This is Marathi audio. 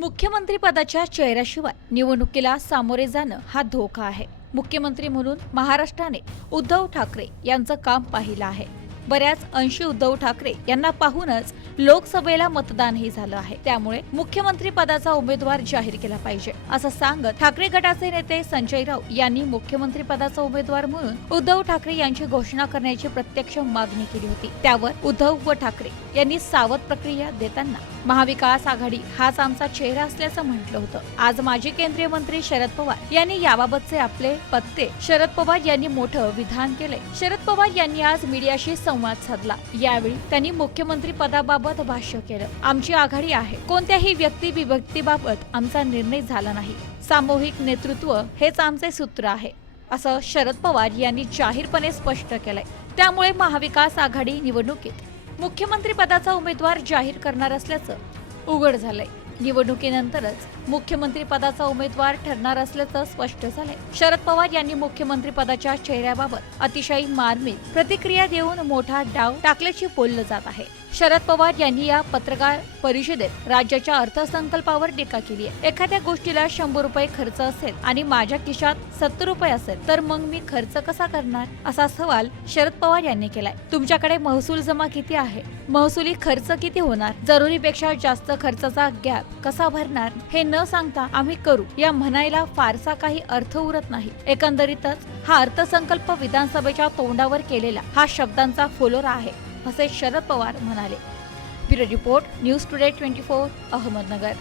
मुख्यमंत्री पदाच्या चेहऱ्याशिवाय निवडणुकीला सामोरे जाणं हा धोका आहे. मुख्यमंत्री म्हणून महाराष्ट्राने उद्धव ठाकरे यांचं काम पाहिलं आहे. बऱ्याच अंशी उद्धव ठाकरे यांना पाहूनच लोकसभेला मतदानही झालं आहे. त्यामुळे मुख्यमंत्री पदाचा उमेदवार जाहीर केला पाहिजे असं सांगत ठाकरे गटाचे नेते संजय राऊत यांनी मुख्यमंत्री पदाचा उमेदवार म्हणून उद्धव ठाकरे यांची घोषणा करण्याची प्रत्यक्ष मागणी केली होती. त्यावर उद्धव व ठाकरे यांनी सावध प्रक्रिया देताना महाविकास आघाडी हाच आमचा चेहरा असल्याचं म्हटलं होतं. आज माजी केंद्रीय मंत्री शरद पवार यांनी याबाबतचे आपले पत्ते शरद पवार यांनी मोठं विधान केले शरद पवार यांनी आज मीडियाशी संवाद साधला. यावेळी त्यांनी मुख्यमंत्री पदाबाबत भाष्य केलं. आमची आघाडी आहे. कोणत्याही व्यक्ती विभक्तीबाबत आमचा निर्णय झाला नाही. सामूहिक नेतृत्व हेच आमचे सूत्र आहे असं शरद पवार यांनी जाहीरपणे स्पष्ट केलंय. त्यामुळे महाविकास आघाडी निवडणुकीत मुख्यमंत्री पदाचा उमेदवार जाहीर करणार असल्याचं उघड झालंय. निवडणुकीनंतरच मुख्यमंत्री पदाचा उमेदवार ठरणार असल्याचं स्पष्ट झालंय. शरद पवार यांनी मुख्यमंत्री पदाच्या चेहऱ्याबाबत अतिशय मार्मिक प्रतिक्रिया देऊन मोठा डाव टाकल्याची बोललं जात आहे. शरद पवार यांनी या पत्रकार परिषदेत राज्याच्या अर्थसंकल्पावर टीका केली आहे. एखाद्या गोष्टीला शंभर रुपये खर्च असेल आणि माझ्या खिशात सत्तर रुपये असेल तर मग मी खर्च कसा करणार? असा सवाल शरद पवार यांनी केलाय. तुमच्याकडे महसूल जमा किती आहे? महसुली खर्च किती होणार? जरुरीपेक्षा जास्त खर्चाचा गॅप कसा भरणार? हे न सांगता आम्ही करू. या म्हणायला फारसा काही अर्थ उरत नाही. एकंदरीतच हा अर्थसंकल्प विधानसभेच्या तोंडावर केलेला हा शब्दांचा फुलोरा आहे. असे शरद पवार म्हणाले. Bureau report news today twenty four Ahmednagar.